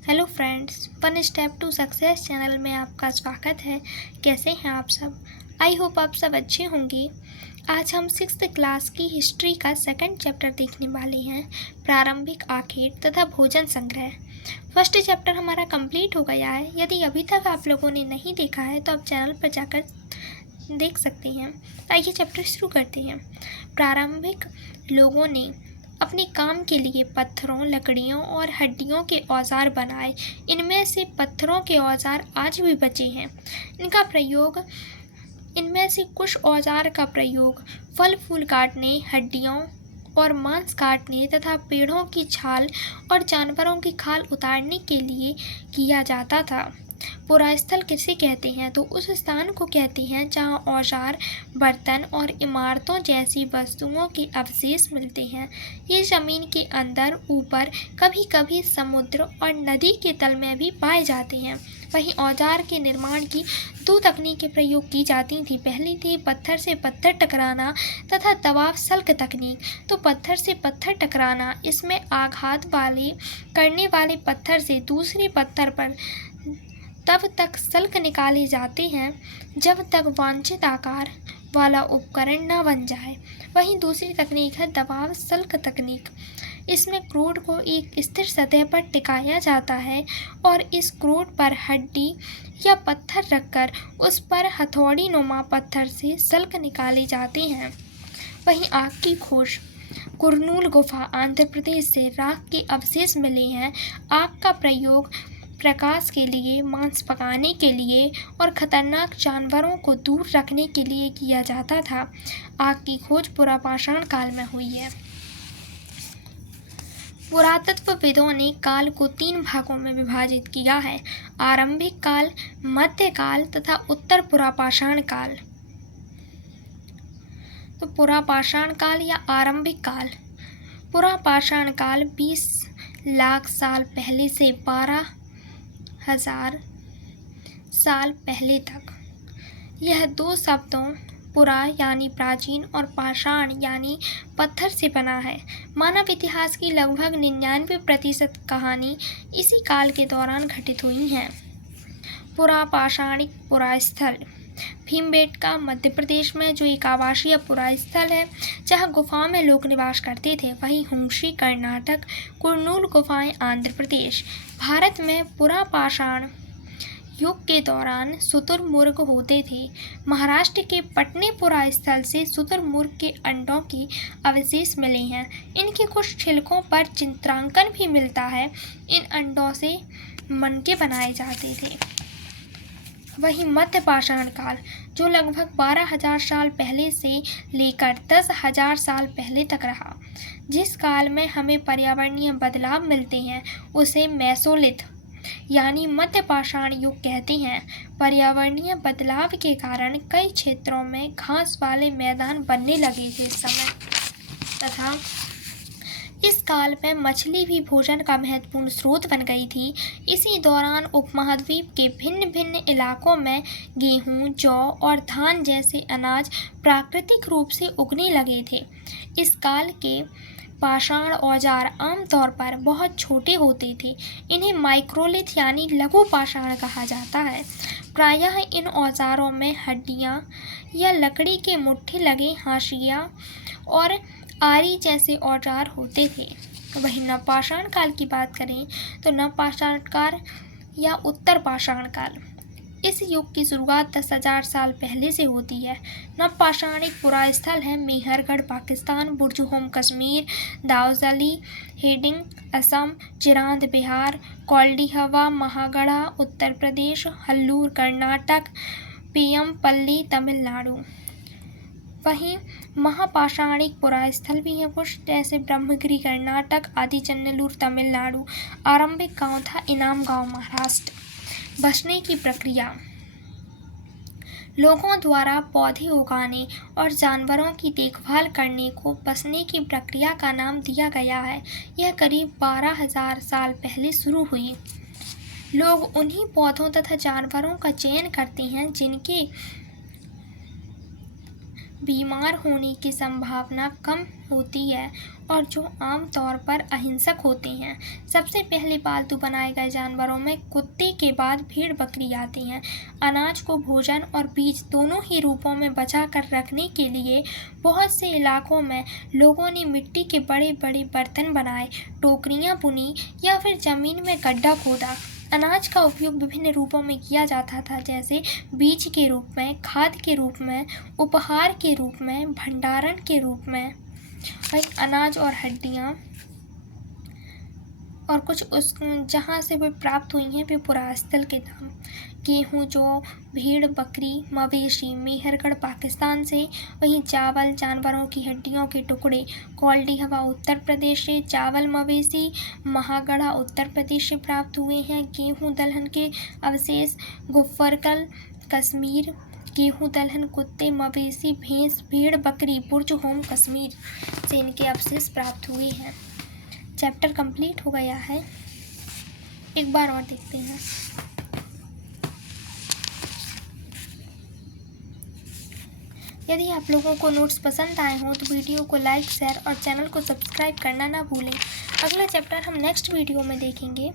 Hello friends, one step to success channel में आपका स्वागत है। कैसे हैं आप सब? आई होप आप सब अच्छे होंगे। आज हम 6th क्लास की हिस्ट्री का सेकंड चैप्टर देखने वाले हैं, प्रारंभिक आखेट तथा भोजन संग्रह। फर्स्ट चैप्टर हमारा कंप्लीट हो गया है। यदि अभी तक आप लोगों ने नहीं देखा है तो आप चैनल पर जाकर देख सकते हैं। आइए चैप्टर शुरू करते हैं। प्रारंभिक लोगों ने अपने काम के लिए पत्थरों, लकड़ियों और हड्डियों के औजार बनाए। इनमें से पत्थरों के औजार आज भी बचे हैं। इनमें से कुछ औजार का प्रयोग फल फूल काटने, हड्डियों और मांस काटने तथा पेड़ों की छाल और जानवरों की खाल उतारने के लिए किया जाता था। पुरास्थल किसे कहते हैं? तो उस स्थान को कहते हैं जहां औजार, बर्तन और इमारतों जैसी वस्तुओं के अवशेष मिलते हैं। ये जमीन के अंदर, ऊपर, कभी कभी समुद्र और नदी के तल में भी पाए जाते हैं। वहीं औजार के निर्माण की दो तकनीकें प्रयोग की जाती थी। पहली थी पत्थर से पत्थर टकराना तथा दबाव सल्क तकनीक। तो पत्थर से पत्थर टकराना, इसमें आघात करने वाले पत्थर से दूसरे पत्थर पर तब तक सल्क निकाले जाते हैं जब तक वांछित आकार वाला उपकरण न बन जाए। वहीं दूसरी तकनीक है दबाव सल्क तकनीक। इसमें क्रूड को एक स्थिर सतह पर टिकाया जाता है और इस क्रूड पर हड्डी या पत्थर रखकर उस पर हथौड़ी नुमा पत्थर से सल्क निकाले जाते हैं। वहीं आग की खोज। कुरनूल गुफा, आंध्र प्रदेश से राख के अवशेष मिले हैं। आग का प्रयोग प्रकाश के लिए, मांस पकाने के लिए और खतरनाक जानवरों को दूर रखने के लिए किया जाता था। आग की खोज पुरापाषाण काल में हुई है। पुरातत्वविदों ने काल को 3 भागों में विभाजित किया है: आरंभिक काल, मध्यकाल तथा उत्तर पुरापाषाण काल। तो पुरापाषाण काल या आरंभिक काल। पुरापाषाण काल 20 लाख साल पहले से 12,000 साल पहले तक। यह 2 शब्दों पुरा यानी प्राचीन और पाषाण यानी पत्थर से बना है। मानव इतिहास की लगभग 99% कहानी इसी काल के दौरान घटित हुई हैं। पुरापाषाणिक पुरास्थल। भीमबेटका मध्य प्रदेश में जो एक आवासीय पुरास्थल है जहां गुफाओं में लोग निवास करते थे। वहीं हुंशी कर्नाटक, कुरनूल गुफाएं आंध्र प्रदेश। भारत में पुरापाषाण युग के दौरान शुतुरमुर्ग होते थे। महाराष्ट्र के पटने पुरास्थल से शुतुरमुर्ग के अंडों के अवशेष मिले हैं। इनके कुछ छिलकों पर चित्रांकन भी मिलता है। इन अंडों से मनके बनाए जाते थे। वहीं मध्य पाषाण काल, जो लगभग 12,000 साल पहले से लेकर 10,000 साल पहले तक रहा, जिस काल में हमें पर्यावरणीय बदलाव मिलते हैं, उसे मेसोलिथ यानी मध्य पाषाण युग कहते हैं। पर्यावरणीय बदलाव के कारण कई क्षेत्रों में घास वाले मैदान बनने लगे थे इस समय, तथा इस काल में मछली भी भोजन का महत्वपूर्ण स्रोत बन गई थी। इसी दौरान उपमहाद्वीप के भिन्न भिन्न इलाकों में गेहूं, जौ और धान जैसे अनाज प्राकृतिक रूप से उगने लगे थे। इस काल के पाषाण औजार आमतौर पर बहुत छोटे होते थे। इन्हें माइक्रोलिथ यानी लघु पाषाण कहा जाता है। प्रायः इन औजारों में हड्डियां या लकड़ी के मुट्ठे लगे हाशिया और आरी जैसे औजार होते थे। वहीं नवपाषाण काल की बात करें तो नवपाषाण काल या उत्तर पाषाण काल, इस युग की शुरुआत 10,000 साल पहले से होती है। नवपाषाणिक पुरास्थल है मेहरगढ़ पाकिस्तान, बुरजुहोम कश्मीर, दाउजली हेडिंग असम, चिरांद बिहार, कौल्डिहवा महागढ़ा उत्तर प्रदेश, हल्लूर कर्नाटक, पेयमपल्ली तमिलनाडु। वहीं महापाषाणिक पुरास्थल भी हैं कुछ, जैसे ब्रह्मगिरी कर्नाटक, आदिचन्नलूर तमिलनाडु। आरंभिक गांव था इनाम गांव महाराष्ट्र। बचने की प्रक्रिया। लोगों द्वारा पौधे उगाने और जानवरों की देखभाल करने को बचने की प्रक्रिया का नाम दिया गया है। यह करीब 12,000 साल पहले शुरू हुई। लोग उन्हीं पौधों तथा जानवरों का चयन करते हैं जिनके बीमार होने की संभावना कम होती है और जो आमतौर पर अहिंसक होते हैं। सबसे पहले पालतू बनाए गए जानवरों में कुत्ते के बाद भेड़ बकरी आती हैं। अनाज को भोजन और बीज दोनों ही रूपों में बचा कर रखने के लिए बहुत से इलाकों में लोगों ने मिट्टी के बड़े बड़े बर्तन बनाए, टोकरियां बुनी या फिर जमीन में गड्ढा खोदा। अनाज का उपयोग विभिन्न रूपों में किया जाता था, जैसे बीज के रूप में, खाद के रूप में, उपहार के रूप में, भंडारण के रूप में। वही अनाज और हड्डियाँ और कुछ उस जहाँ से वे प्राप्त हुई हैं वे पुरास्थल के नाम। गेहूँ, जौ, भेड़ बकरी, मवेशी मेहरगढ़ पाकिस्तान से। वहीं चावल, जानवरों की हड्डियों के टुकड़े कौल्डी हवा उत्तर प्रदेश से। चावल मवेशी महागढ़ा उत्तर प्रदेश से प्राप्त हुए हैं। गेहूँ दलहन के अवशेष गुफ्फरकल कश्मीर। गेहूँ दलहन कुत्ते मवेशी भैंस भेड़ बकरी बुर्ज होम कश्मीर से इनके अवशेष प्राप्त हुए हैं। चैप्टर कंप्लीट हो गया है। एक बार और देखते हैं। यदि आप लोगों को नोट्स पसंद आए हों तो वीडियो को लाइक, शेयर और चैनल को सब्सक्राइब करना ना भूलें। अगला चैप्टर हम नेक्स्ट वीडियो में देखेंगे।